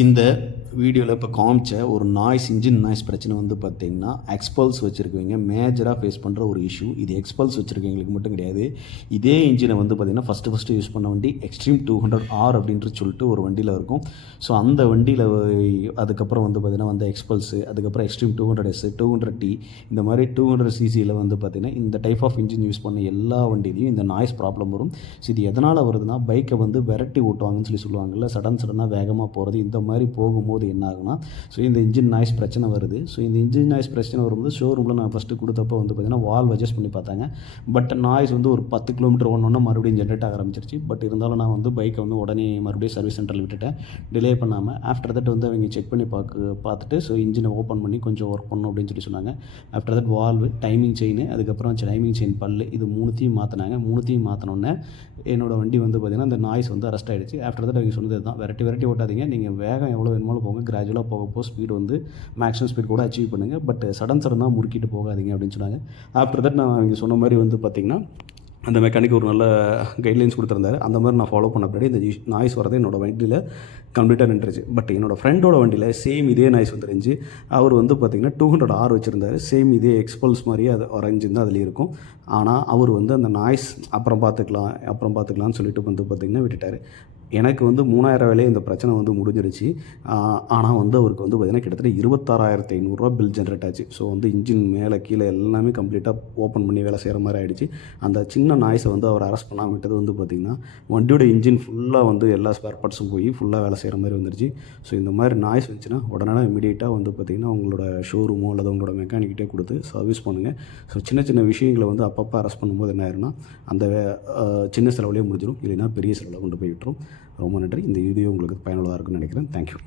இந்த வீடியோவில் இப்போ காமிச்ச ஒரு இன்ஜின் நாய்ஸ் பிரச்சனை வந்து பார்த்திங்கன்னா எக்ஸ்பல்ஸ் வச்சுருக்கவங்க மேஜராக ஃபேஸ் பண்ணுற ஒரு இஷ்யூ. இது எக்ஸ்பல்ஸ் வச்சுருக்கவங்களுக்கு மட்டும் கிடையாது. இதே இன்ஜினை வந்து பார்த்திங்கன்னா ஃபஸ்ட்டு யூஸ் பண்ண வண்டி எக்ஸ்ட்ரீம் 200R அப்படின்ட்டு சொல்லிட்டு ஒரு வண்டியில் இருக்கும். ஸோ அந்த வண்டியில் அதுக்கப்புறம் வந்து பார்த்திங்கன்னா வந்து எக்ஸ்பல்ஸு, அதுக்கப்புறம் எக்ஸ்ட்ரீம் 200S 200T இந்த மாதிரி 200cc வந்து பார்த்திங்கன்னா இந்த டைப் ஆஃப் இன்ஜின் யூஸ் பண்ண எல்லா வண்டியிலையும் இந்த நாய்ஸ் ப்ராப்ளம் வரும். ஸோ இது எதனால் வருதுன்னா, பைக்கை வந்து விரட்டி ஓட்டுவாங்கன்னு சொல்லுவாங்கல்ல, சடனாக வேகமாக போகிறது. இந்த மாதிரி போகும்போது என்ன ஆகுனா, ஸோ இந்த இன்ஜின் நாய்ஸ் பிரச்சனை வருது. ஸோ இந்த இன்ஜின் நாய்ஸ் பிரச்சனை வரும்போது ஷோரூமில் நான் ஃபஸ்ட்டு கொடுத்தப்போ வந்து பார்த்திங்கன்னா வால்வ் அட்ஜஸ்ட் பண்ணி பார்த்தாங்க. பட் நாய்ஸ் வந்து ஒரு 10 கிலோமீட்டர் ஓடனோன்னா மறுபடியும் ஜென்ரேட் ஆக ஆரம்பிச்சிருச்சு. பட் இருந்தாலும் நான் வந்து பைக்கை வந்து உடனே மறுபடியும் சர்வீஸ் சென்டரில் விட்டுட்டேன், டிலே பண்ணாமல். ஆஃப்டர் தட் வந்து அவங்க செக் பண்ணி பார்த்துட்டு ஸோ இன்ஜினை ஓப்பன் பண்ணி கொஞ்சம் ஒர்க் பண்ணணும் அப்படின்னு சொல்லி சொன்னாங்க. After that valve, timing chain, அதுக்கப்புறம் டைமிங் செயின் பல்லு, இது மூணுத்தையும் மாற்றினாங்க. மூணுத்தையும் மாற்றினோன்னே என்னோடய வண்டி வந்து பார்த்திங்கன்னா அந்த நாய்ஸ் வந்து அரெஸ்ட் ஆகிடுச்சு. ஆஃப்டர் தட் அவங்க சொன்னது தான், விரட்டி ஓட்டாதீங்க, நீங்கள் வேகம் எவ்வளோ வேணுமாலும் போங்க, கிராஜுவலாக போக ஸ்பீடு வந்து மேக்ஸிமம் ஸ்பீட் கூட அச்சீவ் பண்ணுங்கள், பட் சடனாக முறுக்கிட்டு போகாதீங்க அப்படின்னு சொன்னாங்க. ஆஃப்டர் தட் நான் அவங்க சொன்ன மாதிரி வந்து பார்த்திங்கன்னா அந்த மெக்கானிக் ஒரு நல்ல கைட்லைன்ஸ் கொடுத்துருந்தாரு. அந்த மாதிரி நான் ஃபாலோ பண்ண பின்னாடி இந்த நாய்ஸ் வரது என்னோடய வண்டியில் கம்ப்ளீட்டாக நின்றுச்சு. பட் என்னோடய ஃப்ரெண்டோட வண்டியில் சேம் இதே நாய்ஸ் வந்துருந்துச்சு. அவர் வந்து பார்த்திங்கன்னா 200R வச்சுருந்தார். சேம் இதே எக்ஸ்பல்ஸ் மாதிரியே அது ஒரு இன்ஜின் தான் அதுலேயே இருக்கும். ஆனால் அவர் வந்து அந்த நாய்ஸ் அப்புறம் பார்த்துக்கலாம்னு சொல்லிட்டு வந்து பார்த்திங்கன்னா விட்டுட்டார். எனக்கு வந்து 3000 வேலையே இந்த பிரச்சனை வந்து முடிஞ்சிருச்சு. ஆனால் வந்து அவருக்கு வந்து பார்த்திங்கன்னா கிட்டத்தட்ட 26,500 பில் ஜென்ரேட் ஆச்சு. ஸோ வந்து இன்ஜின் மேலே கீழே எல்லாமே கம்ப்ளீட்டாக ஓப்பன் பண்ணி வேலை செய்கிற மாதிரி ஆகிடுச்சு. அந்த சின்ன நாய்ஸை வந்து அவர் அரெஸ்ட் பண்ணாமல் விட்டது வந்து பார்த்திங்கன்னா வண்டியோட இன்ஜின் ஃபுல்லாக வந்து எல்லா ஸ்பேர் பார்ட்ஸும் போய் ஃபுல்லாக வேலை செய்கிற மாதிரி வந்துருச்சு. ஸோ இந்த மாதிரி நாய்ஸ் வந்துச்சுன்னா உடனே இமீடியட்டாக வந்து பார்த்திங்கன்னா உங்களோட ஷோரூமோ அல்லது உங்களோட மெக்கானிக்கிட்டே கொடுத்து சர்வீஸ் பண்ணுங்கள். ஸோ சின்ன விஷயங்களை வந்து அப்பப்போ அரெஸ்ட் பண்ணும்போது என்ன ஆயிருன்னா அந்த சின்ன செலவுலேயே முடிஞ்சிடும், இல்லைன்னா பெரிய செலவில் கொண்டு போய் விட்டுரும். ரொம்ப நன்றி. இந்த வீடியோ உங்களுக்கு பயனுள்ளதாக இருக்குன்னு நினைக்கிறேன். தேங்க்யூ.